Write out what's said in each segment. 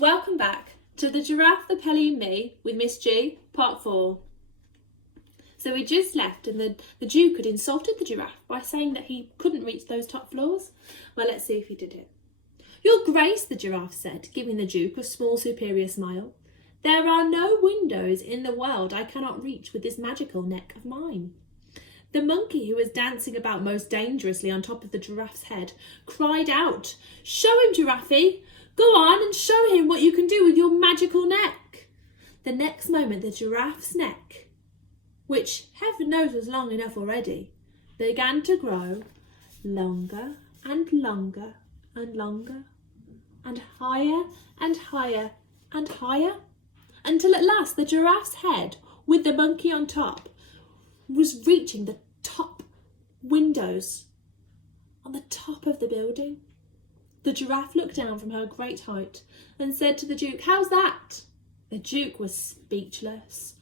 Welcome back to the Giraffe, the Pelly and Me with Miss G, part 4. So we just left and the Duke had insulted the Giraffe by saying that he couldn't reach those top floors. Well, let's see if he did it. Your Grace, the Giraffe said, giving the Duke a small superior smile. There are no windows in the world I cannot reach with this magical neck of mine. The monkey, who was dancing about most dangerously on top of the Giraffe's head, cried out, Show him, Giraffe! Go on and show him what you can do with your magical neck. The next moment the Giraffe's neck, which heaven knows was long enough already, began to grow longer and longer and longer and higher and higher and higher, until at last the Giraffe's head, with the monkey on top, was reaching the top windows on the top of the building. The Giraffe looked down from her great height and said to the Duke, How's that? The Duke was speechless.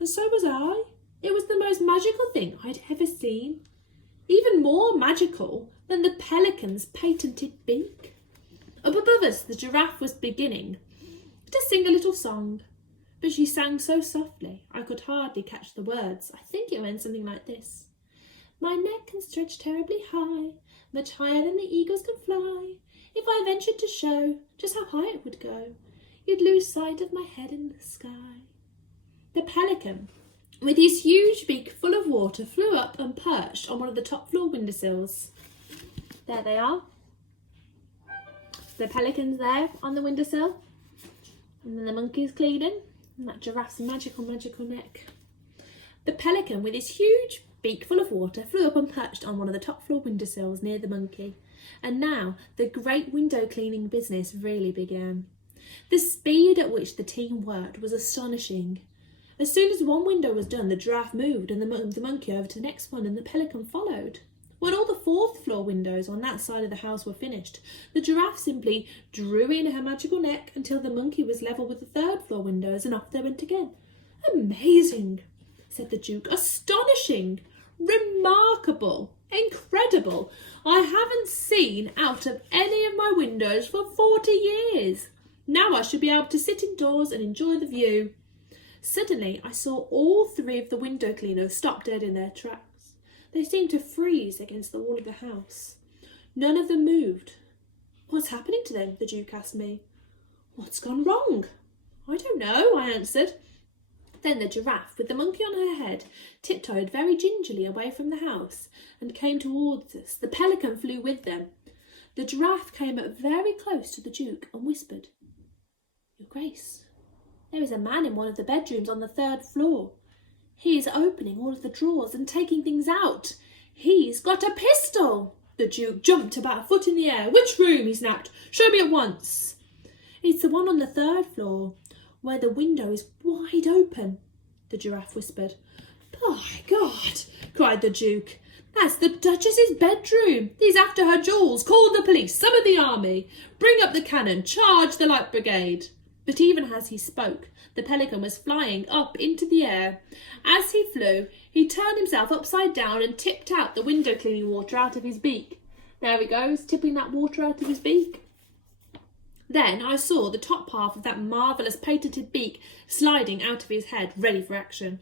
And so was I. It was the most magical thing I'd ever seen. Even more magical than the pelican's patented beak. Up above us, the Giraffe was beginning to sing a little song. But she sang so softly I could hardly catch the words. I think it went something like this. My neck can stretch terribly high, much higher than the eagles can fly. If I ventured to show just how high it would go, you'd lose sight of my head in the sky. The pelican, with his huge beak full of water, flew up and perched on one of the top floor windowsills. There they are. The pelican's there on the windowsill. And then the monkey's cleaning. And that giraffe's magical neck. The pelican, with his huge beak full of water, flew up and perched on one of the top floor windowsills near the monkey. And now the great window cleaning business really began. The speed at which the team worked was astonishing. As soon as one window was done, the giraffe moved and the monkey over to the next one, and the pelican followed. When all the fourth floor windows on that side of the house were finished, the giraffe simply drew in her magical neck until the monkey was level with the third floor windows, and off they went again. Amazing, said the Duke. Astonishing, remarkable, incredible. I haven't seen out of any of my windows for 40 years. Now I should be able to sit indoors and enjoy the view. Suddenly I saw all 3 of the window cleaners stop dead in their tracks. They seemed to freeze against the wall of the house. None of them moved. What's happening to them? The Duke asked me. What's gone wrong? I don't know, I answered. Then the giraffe, with the monkey on her head, tiptoed very gingerly away from the house and came towards us. The pelican flew with them. The giraffe came up very close to the Duke and whispered, Your Grace, there is a man in one of the bedrooms on the 3rd floor. He is opening all of the drawers and taking things out. He's got a pistol. The Duke jumped about a foot in the air. Which room? He snapped. Show me at once. It's the one on the 3rd floor, where the window is wide open, the giraffe whispered. By God, cried the Duke. That's the Duchess's bedroom. He's after her jewels. Call the police. Summon the army. Bring up the cannon. Charge the light brigade. But even as he spoke, the pelican was flying up into the air. As he flew, he turned himself upside down and tipped out the window cleaning water out of his beak. There he goes, tipping that water out of his beak. Then I saw the top half of that marvellous patented beak sliding out of his head, ready for action.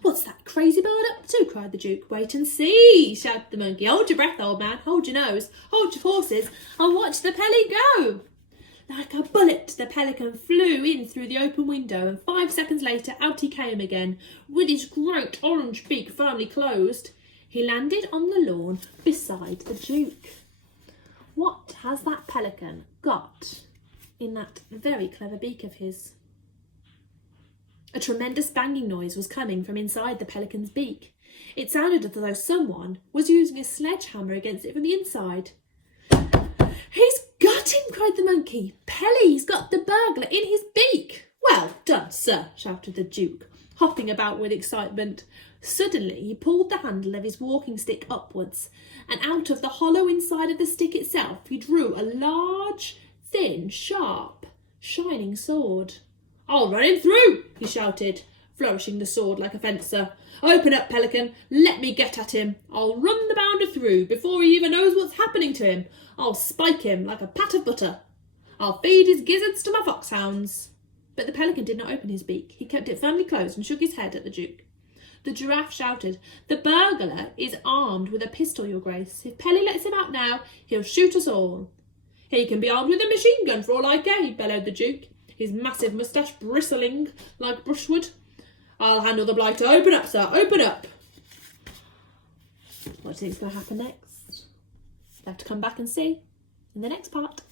What's that crazy bird up to? Cried the Duke. Wait and see, shouted the monkey. Hold your breath, old man. Hold your nose. Hold your horses and watch the Pelly go. Like a bullet, the pelican flew in through the open window, and 5 seconds later out he came again, with his great orange beak firmly closed. He landed on the lawn beside the Duke. What has that pelican got in that very clever beak of his? A tremendous banging noise was coming from inside the pelican's beak. It sounded as though someone was using a sledgehammer against it from the inside. He's got him, cried the monkey. Pelly's got the burglar in his beak. Well done, sir, shouted the Duke, hopping about with excitement. Suddenly he pulled the handle of his walking stick upwards, and out of the hollow inside of the stick itself he drew a large, thin, sharp, shining sword. I'll run him through, he shouted, flourishing the sword like a fencer. Open up, pelican. Let me get at him. I'll run the bounder through before he even knows what's happening to him. I'll spike him like a pat of butter. I'll feed his gizzards to my foxhounds." But the pelican did not open his beak. He kept it firmly closed and shook his head at the Duke. The giraffe shouted, "The burglar is armed with a pistol, your grace. If Pelly lets him out now, he'll shoot us all." "He can be armed with a machine gun for all I care," bellowed the Duke, his massive moustache bristling like brushwood. "I'll handle the blighter. Open up, sir, open up." What do you think's going to happen next? You'll have to come back and see in the next part.